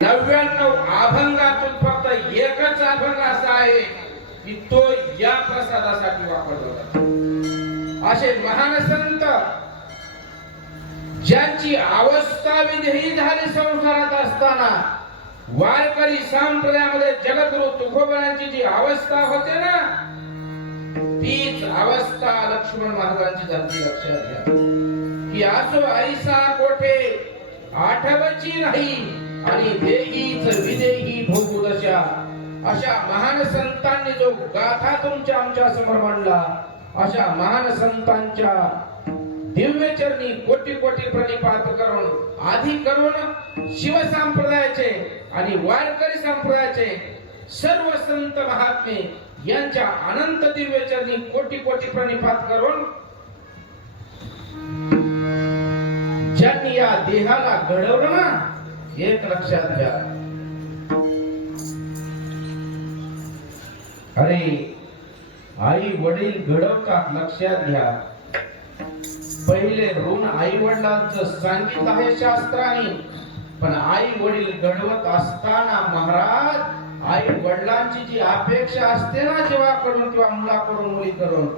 99 अभंगातून फक्त एकच अभंग असा आहे की तो या प्रसादासाठी वापरला जातो। असे महान संत ज्यांची अवस्था विदेही झाली संसारात असताना वारकरी संप्रदायामध्ये जगद्गुरु तुकोबांची जी अवस्था होते ना, तीच अवस्था लक्ष्मण महाराजांची झाली। लक्षात घ्या की असो ऐसा कोठे आठवची नाही आणि देहीच विदेही भोगू दशा। अशा महान संतांनी जो गाथा तुमच्या आमच्या समोर मांडला, अशा महान संतांच्या दिव्य चरणी कोटी कोटी प्रणिपात करून आधी करून शिव संप्रदायाचे आणि वारकरी संप्रदायाचे सर्व संत महात्मे यांच्या अनंत दिव्य चरणी कोटी कोटी प्रणिपात करून ज्यांनी या देहाला घडवलं ना, एक लक्षात घ्या, अरे आई वडील घडवतात, लक्षात घ्या। पहिले ऋण आई वडिलांचं सांगितलं आहे शास्त्राने, पण आई वडील घडवत असताना महाराज आई वडिलांची जी अपेक्षा असते ना जीवाकडून किंवा मुलाकडून मुलीकडून,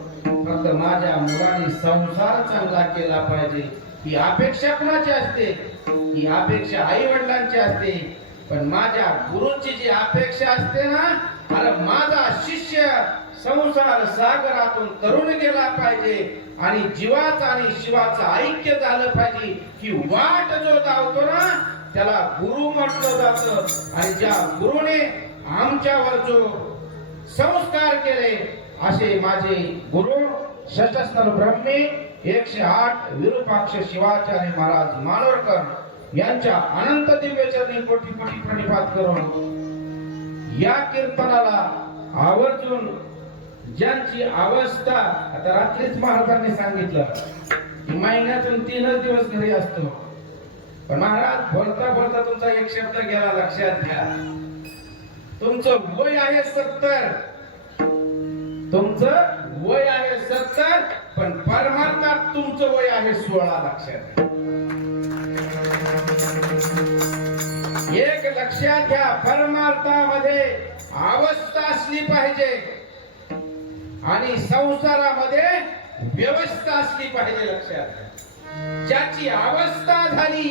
फक्त माझ्या मुलाने संसार चांगला केला पाहिजे, ही अपेक्षा कुणाची असते? ही अपेक्षा आई वडिलांची असते। पण माझ्या गुरुची जी अपेक्षा असते ना, अरे माझा शिष्य संसार सागरातून तरुण गेला पाहिजे आणि जीवाचा आणि शिवाचं ऐक्य झालं पाहिजे, ही वाट जो धावतो ना त्याला गुरु म्हटलं जातं। आणि ज्या गुरुने आमच्यावर जो संस्कार केले असे माझे गुरु सशस्त्र ब्रह्मी 108 विरूपाक्ष शिवाचार्य महाराज मानोरकर यांच्या अनंत दिव्य चरणी कोटी कोटी प्रणिपात करून या कीर्तनाला आवर्जून ज्यांची अवस्था, आता रात्रीच महाराजांनी सांगितलं की महिन्यातून 3 दिवस घरी असतो, पण महाराज बोलता बोलता तुमचा एक शब्द गेला, लक्षात घ्या। तुमचं वय आहे 70, तुमचं वय आहे 70, पण परमार्थात तुमचं वय आहे 16, लक्षात एक लक्षात घ्या। परमार्थामध्ये अवस्था असली पाहिजे आणि संसारामध्ये व्यवस्था असली पाहिजे, लक्षात घ्या। ज्याची अवस्था झाली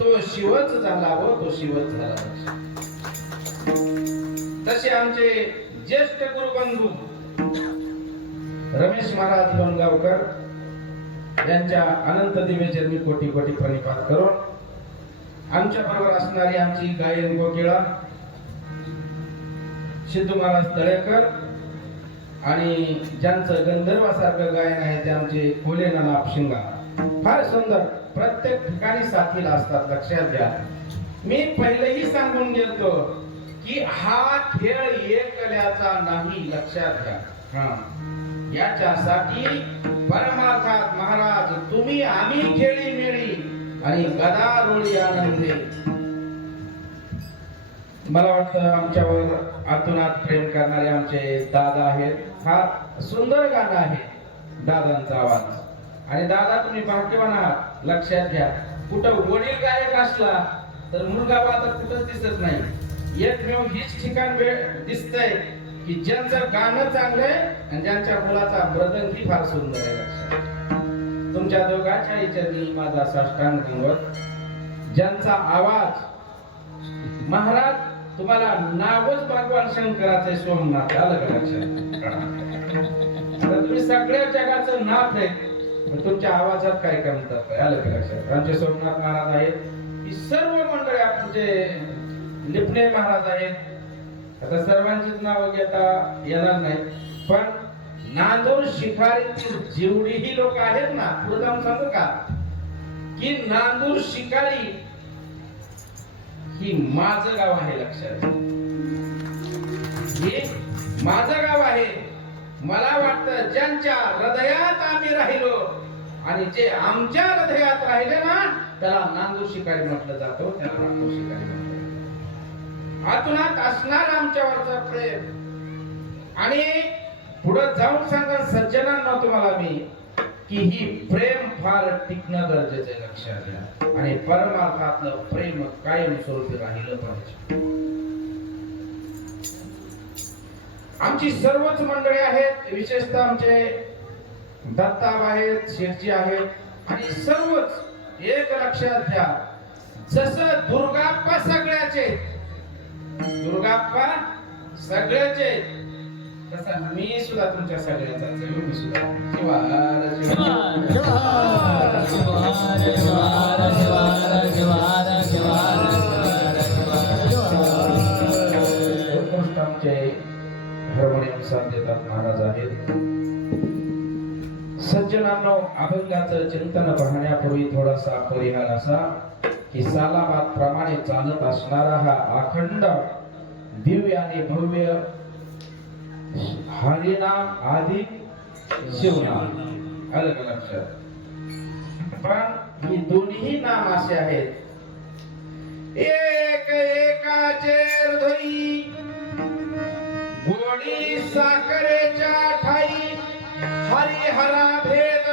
तो शिवच झाला, व तो शिवच झाला। तसे आमचे ज्येष्ठ गुरुबंधू रमेश महाराज बनगावकर यांच्या अनंत दिव्य चरणी कोटी कोटी प्रणिपात करून आमच्या बरोबर असणारी आमची गायन कोकिळा सिद्धू महाराज तळेकर आणि ज्यांचं गंधर्वासारखं गायन आहे ते आमचे कोलेना लापशिंगा, फार सुंदर प्रत्येक ठिकाणी साथीला असतात, लक्षात घ्या। मी पहिलेही सांगून गेलतो की हा खेळ एकल्याचा नाही, लक्षात घ्या। याच्यासाठी परमार्थात महाराज तुम्ही आम्ही खेळी मिळी आणि गदारोळी आनंदे। मला वाटतं आमच्यावर आतुनात प्रेम करणारे आमचे दादा आहेत, फार सुंदर गाणं आहे दादांचा आवाज। आणि दादा तुम्ही भाग्यवान आहात, लक्षात घ्या। कुठं वडील गायक असला तर मुलगा आता कुठंच दिसत नाही। एकमेव हीच ठिकाण दिसतंय की ज्यांचं गाणं चांगलं आहे आणि ज्यांच्या मुलाचा मृदंग ही फार सुंदर आहे, लक्षात। तुमच्या दोघांच्या इच्छेने माझा साष्टांग दंडवत। ज्यांचा आवाज महाराज तुम्हाला नावच भगवान शंकराचे सोमनाथ, आलं का लक्षात? आता तुम्ही सगळ्या जगाचं नाथ आहे, पण तुमच्या आवाजात काय कमतरता आहे, आलं का लक्षात? आमचे सोमनाथ महाराज आहेत, ही सर्व मंडळी आमचे लिपणे महाराज आहेत। आता सर्वांचीच नाव घेता येणार नाही, पण नांदूर शिखारीतील जेवढीही लोक आहेत ना, पुढे जाऊन सांगू का की नांदूर शिकारी ही माझं गाव आहे, लक्षात। हे माझं गाव आहे। मला वाटतं ज्यांच्या हृदयात आम्ही राहिलो आणि जे आमच्या हृदयात राहिले ना, त्याला नांदूर शिकारी म्हटलं जातं, त्याला नांदूर शिकारी म्हटलं। आतुनात असणार आमच्यावरचा प्रेम आणि पुढे जाऊन सांगा सज्जनांना तुम्हाला मी की ही प्रेम फार टिकणं गरजेचं आहे, लक्षात घ्या. आणि परमार्थातलं प्रेम कायमस्वरूपी राहिलं पाहिजे. आमची सर्वच मंडळी आहेत, विशेषतः आमचे दत्ताब आहेत, शेठजी आहेत, आणि सर्वच एक लक्षात घ्या, जसं दुर्गाप्पा सगळ्याचे, दुर्गाप्पा सगळ्याचे, तसा मी सुद्धा तुमच्या सगळ्याचा, मी सुद्धा. आमचे हार्मोनियम साथ देतात महाराज आहेत. सज्जनांनो, अभंगाचं चिंतन पाहण्यापूर्वी थोडासा परिहार असा की सालाबाद प्रमाणे चालत असणारा हा अखंड दिव्य आणि भव्य हरिनाम आदि शिवनाम अलग लक्षात. पण ही दोन्ही नाम असे आहेत, एक एकाचे हृदयी गोडी साखरेच्या ठाई हरिहरा भेद.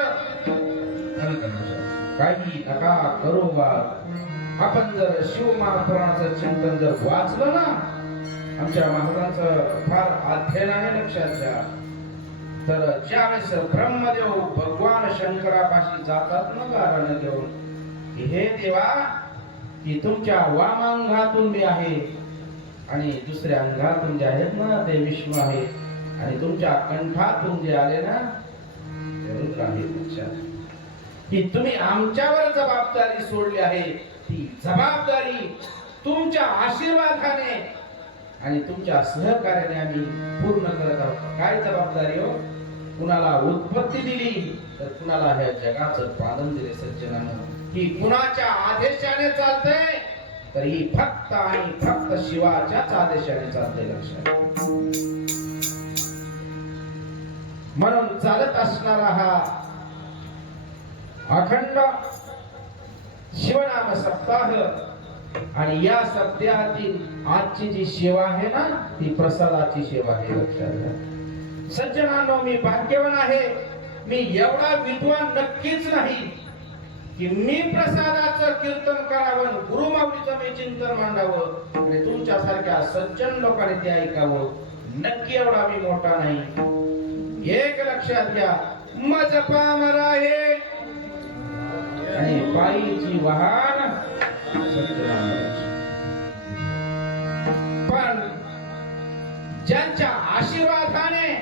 काही नका करू बा. आपण जर शिव महापुराणाचं चिंतन जर वाचलं ना, आमच्या महाराजांचं फार अध्ययन आहे, लक्षात घ्या. तर ज्यावेळेस ब्रह्मदेव भगवान शंकरापाशी जातात ना गारण घेऊन, की हे देवा, की तुमच्या वामांगातून मी आहे आणि दुसऱ्या अंगातून जे आहेत ना ते विष्णू आहे, आणि तुमच्या कंठातून जे आले ना ते रुद्र आहे. लक्षात की तुम्ही आमच्यावर जबाबदारी सोडली आहे, ती जबाबदारी तुमच्या आशीर्वादाने आणि तुमच्या सहकार्याने आम्ही पूर्ण करत आहोत. काय जबाबदारी हो? कुणाला उत्पत्ती दिली तर कुणाला ह्या जगाचं पालन दिले. सज्जनांनो, ही कुणाच्या आदेशाने चालतंय तर ही फक्त आणि फक्त शिवाच्याच आदेशाने चालते. लक्षात. म्हणून चालत असणारा हा अखंड शिवनाम सप्ताह, आणि या सप्ताहातील आजची जी सेवा आहे ना, ती प्रसादाची सेवा आहे. लक्षात घ्या सज्जनांनो, मी भाग्यवान आहे. मी एवढा विद्वान नक्कीच नाही की मी प्रसादाचं कीर्तन करावं, गुरुमाऊलीचं मी चिंतन मांडावं आणि तुमच्यासारख्या सज्जन लोकांनी ते ऐकावं. नक्की एवढा मी मोठा नाही. एक लक्षात घ्या, मज पामर आहे आणि पायीची वाहन. पण ज्यांच्या आशीर्वादाने,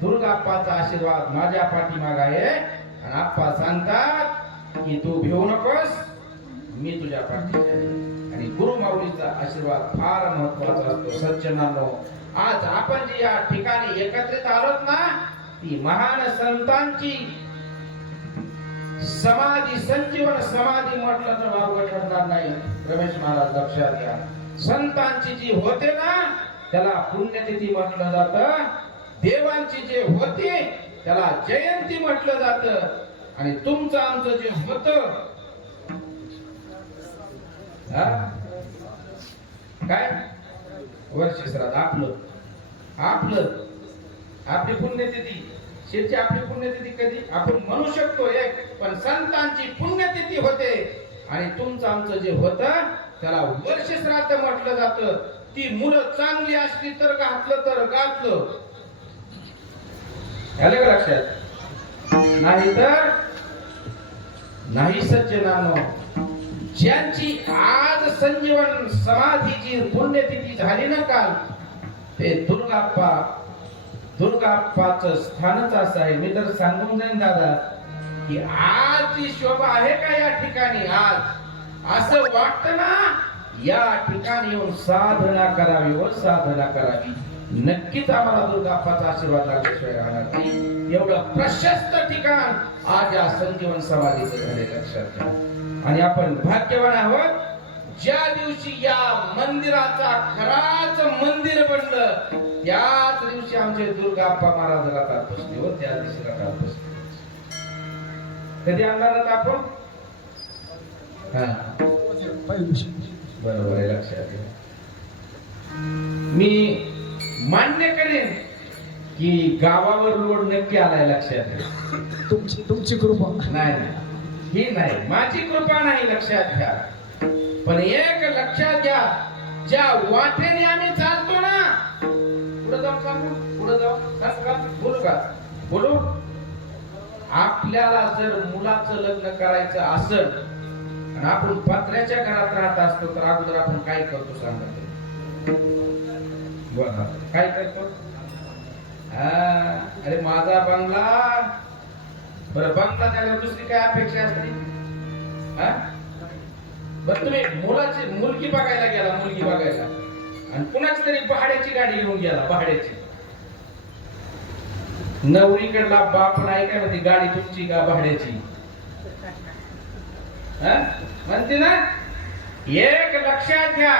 दुर्गाप्पाचा आशीर्वाद माझ्या पाठीमाग आहे, आणि आप्पा सांगतात की तू भिवू नकोस, मी तुझ्या पाठीशी आहे. आणि गुरुमाऊलीचा आशीर्वाद फार महत्वाचा असतो. सज्जनांनो, आज आपण जे या ठिकाणी एकत्रित आलोत ना, ती महान संतांची समाधी, संजीवन समाधी म्हटलं तर वावगं ठरणार नाही. रमेश महाराज लक्षात घ्या, संतांची जी होते ना त्याला पुण्यतिथी म्हटलं जातं, देवांची जे होते त्याला जयंती म्हटलं जातं, आणि तुमचं आमचं जे होतं काय वर्ष श्राद्ध, आपली पुण्यतिथी, शेठची आपली पुण्यतिथी कधी आपण म्हणू शकतो एक, पण संतांची पुण्यतिथी होते, आणि तुमचं आमचं जे होतं त्याला वर्ष श्राद्ध म्हटलं जातं. ती मुलं चांगली असली तर घातलं तर घातलं, आलं का लक्षात? नाही तर नाही. सज्जनांनो, ज्यांची आज संजीवन समाधीची पुण्यतिथी झाली ना काल, ते दुर्गाप्पाचं स्थानच असं आहे. मी तर सांगून जाईन दादा की आज जी शोभा आहे का या ठिकाणी, आज असं वाटतं ना या ठिकाणी येऊन साधना करावी व साधना करावी. नक्कीच आम्हाला दुर्गाप्पाचा आशीर्वाद लागल्याशिवाय राहणार नाही. एवढं प्रशस्त ठिकाण आज या संजीवन समाधीचं झाले. लक्षात घ्या. आणि आपण भाग्यवान आहोत ज्या दिवशी या मंदिराचा खराच मंदिर बनलं, त्याच दिवशी आमचे दुर्गाप्पा महाराज रथात बसले व त्या दिवशी रथात बसले. कधी आणणार आपण? बरोबर आहे, लक्षात घ्या. मी मान्य करेन की गावावर लोड नक्की आलाय लक्षात घ्या. तुमची कृपा. नाही ही नाही, माझी कृपा नाही, लक्षात घ्या. पण एक लक्षात घ्या, ज्या वाटेने आम्ही चालतो ना, पुढे जाऊ सांगू, पुढे जाऊ सांगू का, बोलू का, बोलू. आपल्याला जर मुलाचं लग्न करायचं असेल आणि आपण पत्र्याच्या घरात राहत असतो तर अगोदर आपण काय करतो सांगा. बघा काय करतो. अरे माझा बंगला, बरं बंगला त्याला दुसरी काय अपेक्षा असते. बरं तुम्ही मुलगी बघायला गेला, मुलगी बघायला, आणि कुणाच तरी भाड्याची गाडी घेऊन गेला, भाड्याची. नवरीकडला बाप नाही काय म्हणते, गाडी तुमची का भाड्याची म्हणते ना. एक लक्षात घ्या,